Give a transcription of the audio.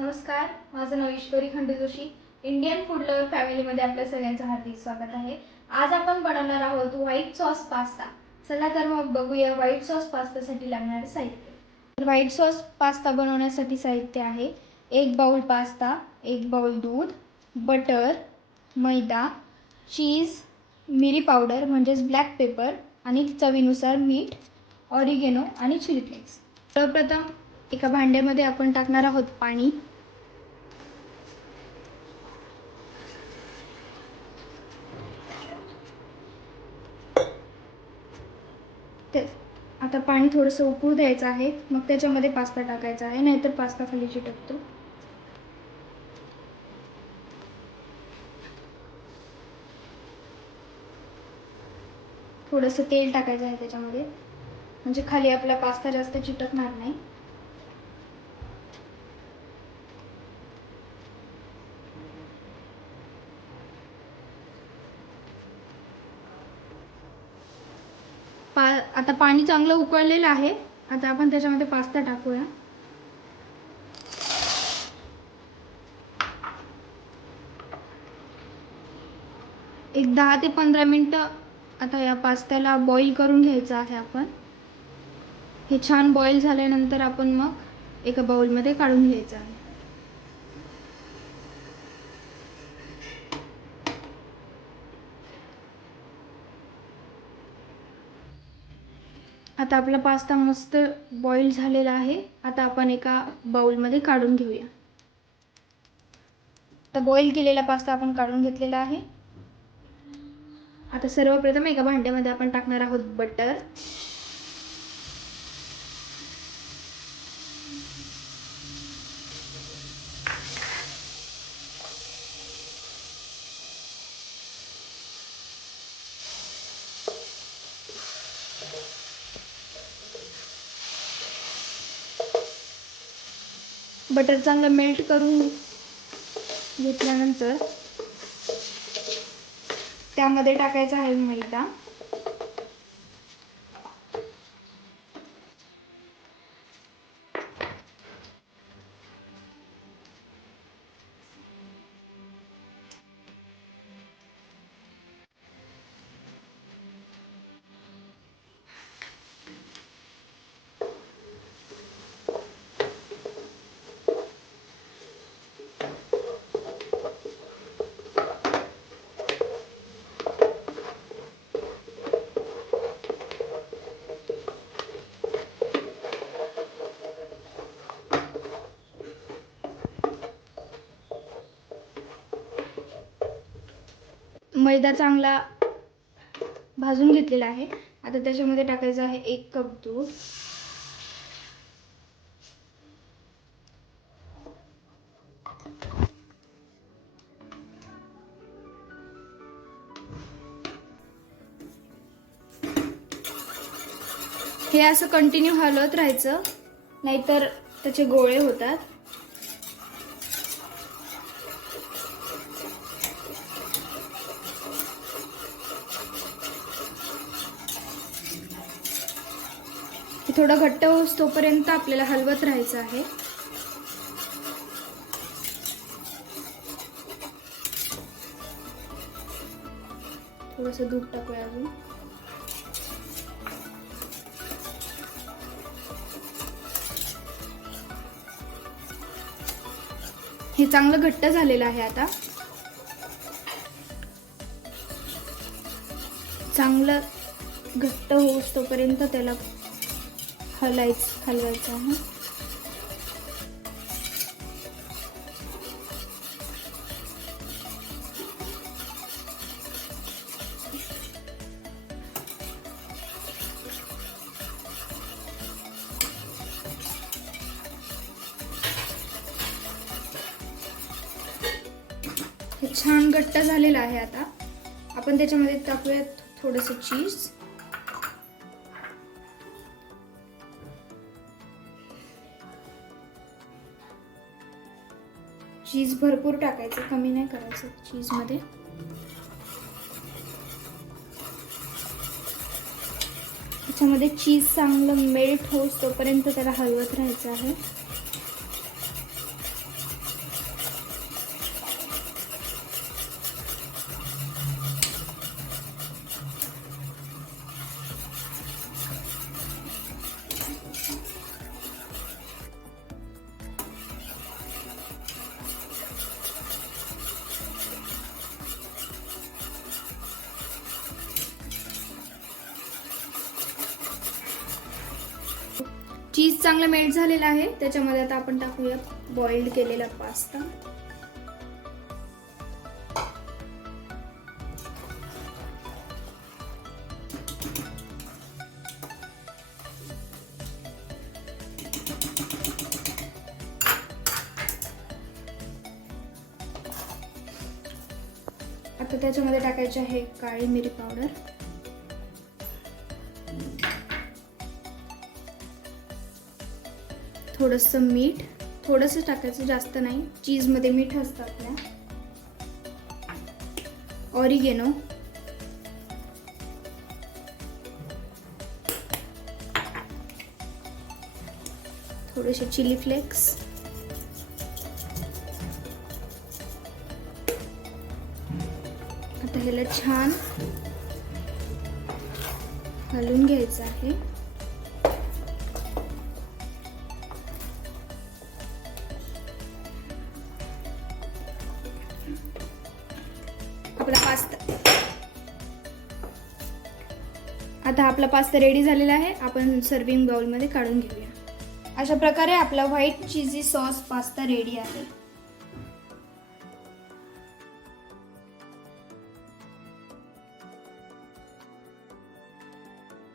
नमस्कार, माझं नाव Ishwari Khandu Joshi. Indian food lover फॅमिलीमध्ये आपल्या सगळ्यांचं हार्दिक स्वागत आहे. आज आपण बनवणार आहोत व्हाईट सॉस पास्ता. चला तर मग बघूया व्हाईट सॉस पास्तासाठी लागणारे साहित्य. व्हाईट सॉस पास्ता बनवण्यासाठी साहित्य आहे: 1 बाउल पास्ता, 1 बाउल दूध, बटर, मैदा, चीज, मिरी पावडर म्हणजेच ब्लॅक पेपर आणि चवीनुसार मीठ, ऑरिगेनो आणि चिली फ्लेक्स. सर्वप्रथम एका भांड्यामध्ये आपण टाकणार आहोत पाणी. ते आता पाणी थोडंसं उकळू द्यायचं आहे, मग त्याच्यामध्ये पास्ता टाकायचा आहे, नाहीतर पास्ता खाली चिटकतो. थोडंसं तेल टाकायचं आहे त्याच्यामध्ये, म्हणजे खाली आपला पास्ता जास्त चिटकणार नाही. आता पाणी चांगलं उकळलेलं आहे. आता आपण त्याच्यामध्ये पास्ता टाकूया. एक 10 ते 15 मिनटं आता या पास्त्याला बॉईल करून घ्यायचं आहे आपण. हे छान बॉईल झाल्यानंतर आपण मग एका बाउलमध्ये काढून घ्यायचं आहे. आता आपला पास्ता मस्त बॉईल झालेला आहे. आता आपण एका बाउलमध्ये काढून घेऊया. आता बॉईल केलेला पास्ता आपण काढून घेतलेला आहे. आता सर्वप्रथम एका भांड्यामध्ये आपण टाकणार आहोत बटर. बटर चांगलं मेल्ट करून घेतल्यानंतर त्यामध्ये टाकायचा आहे मैदा. मैदा चांगला भाजून घेतलेला आहे. आता त्याच्यामध्ये टाकायचं आहे 1 कप दूध. हे असं कंटिन्यू हलवत राहायचं, नाहीतर त्याचे गोळे होतात. थोडं घट्ट होस तोपर्यंत आपल्याला हलवत राहायचं आहे. थोडंसं दूध टाकूया अजून. हे चांगलं घट्ट झालेलं आहे. आता चांगलं घट्ट होस तोपर्यंत त्याला हलवायचं आहे. हे छान घट्ट झालेलं आहे. आता आपण त्याच्यामध्ये टाकूया थोडंसं चीज. चीज भरपूर टाकायचं, कमी नाही करायचं चीजमध्ये. त्याच्यामध्ये चीज चांगलं मेल्ट होस तोपर्यंत त्याला हलवत राहायचं आहे. चीज चांगलं मेल्ट झालेलं आहे. त्याच्यामध्ये आता आपण टाकूया बॉइल्ड केलेला पास्ता. आता त्याच्यामध्ये टाकायचे आहे काळी मिरी पावडर, थोडंसं मीठ, थोडंसं टाकायचं, जास्त नाही. चीजमध्ये मीठ असतं आपल्या. ऑरिगेनो, थोडेसे चिली फ्लेक्स, आता ह्याला छान हलवून घ्यायचं आहे. आता आपला पास्ता रेडी झालेला आहे. आपण सर्विंग बाउलमध्ये काढून घेऊया. अशा प्रकारे आपला व्हाईट चीजी सॉस पास्ता रेडी आहे.